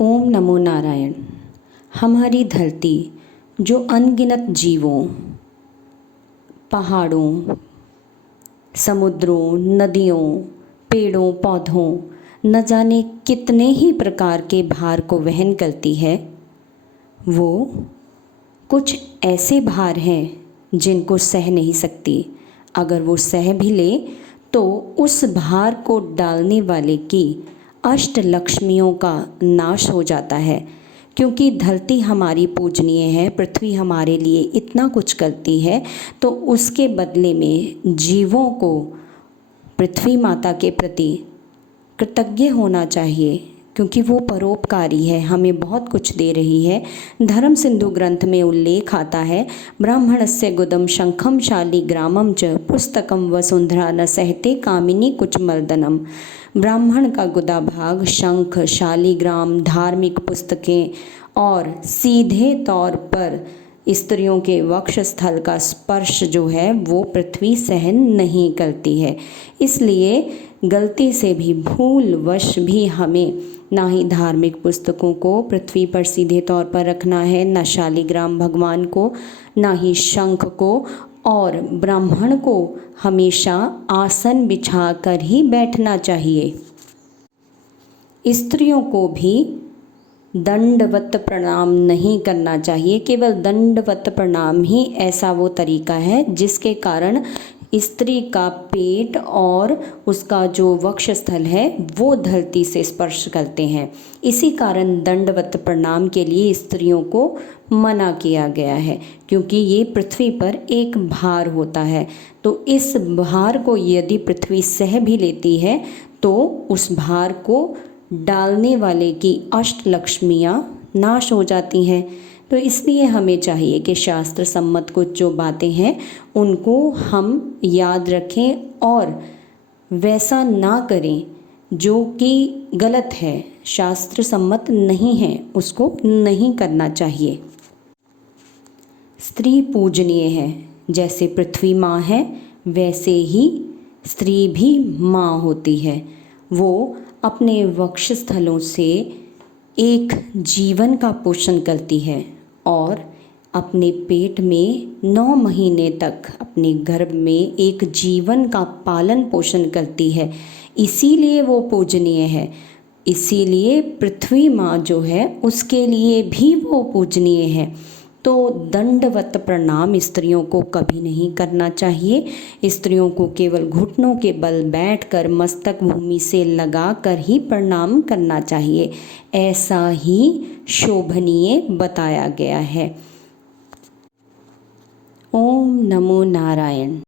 ओम नमो नारायण। हमारी धरती जो अनगिनत जीवों, पहाड़ों, समुद्रों, नदियों, पेड़ों, पौधों, न जाने कितने ही प्रकार के भार को वहन करती है, वो कुछ ऐसे भार हैं जिनको सह नहीं सकती। अगर वो सह भी ले तो उस भार को डालने वाले की अष्ट लक्ष्मियों का नाश हो जाता है। क्योंकि धरती हमारी पूजनीय है, पृथ्वी हमारे लिए इतना कुछ करती है, तो उसके बदले में जीवों को पृथ्वी माता के प्रति कृतज्ञ होना चाहिए, क्योंकि वो परोपकारी है, हमें बहुत कुछ दे रही है। धर्म सिंधु ग्रंथ में उल्लेख आता है, ब्राह्मणस्य गुदम शंखम शालिग्रामम च पुस्तकम वसुंधरा न सहते कामिनी कुछ मर्दनम। ब्राह्मण का गुदा भाग शंख, शालिग्राम, धार्मिक पुस्तकें और सीधे तौर पर स्त्रियों के वक्ष स्थल का स्पर्श जो है वो पृथ्वी सहन नहीं करती है। इसलिए गलती से भी भूलवश भी हमें ना ही धार्मिक पुस्तकों को पृथ्वी पर सीधे तौर पर रखना है, न शालिग्राम भगवान को, ना ही शंख को, और ब्राह्मण को हमेशा आसन बिछाकर ही बैठना चाहिए। स्त्रियों को भी दंडवत प्रणाम नहीं करना चाहिए। केवल दंडवत प्रणाम ही ऐसा वो तरीका है जिसके कारण स्त्री का पेट और उसका जो वक्षस्थल है वो धरती से स्पर्श करते हैं। इसी कारण दंडवत प्रणाम के लिए स्त्रियों को मना किया गया है, क्योंकि ये पृथ्वी पर एक भार होता है। तो इस भार को यदि पृथ्वी सह भी लेती है तो उस भार को डालने वाले की अष्ट लक्ष्मियाँ नाश हो जाती हैं। तो इसलिए हमें चाहिए कि शास्त्र सम्मत कुछ जो बातें हैं उनको हम याद रखें और वैसा ना करें जो कि गलत है, शास्त्र सम्मत नहीं है, उसको नहीं करना चाहिए। स्त्री पूजनीय है, जैसे पृथ्वी माँ है वैसे ही स्त्री भी माँ होती है। वो अपने वक्षस्थलों से एक जीवन का पोषण करती है और अपने पेट में 9 महीने तक अपने गर्भ में एक जीवन का पालन पोषण करती है। इसीलिए वो पूजनीय है। इसीलिए पृथ्वी माँ जो है उसके लिए भी वो पूजनीय है। तो दंडवत प्रणाम स्त्रियों को कभी नहीं करना चाहिए। स्त्रियों को केवल घुटनों के बल बैठकर मस्तक भूमि से लगाकर ही प्रणाम करना चाहिए। ऐसा ही शोभनीय बताया गया है। ओम नमो नारायण।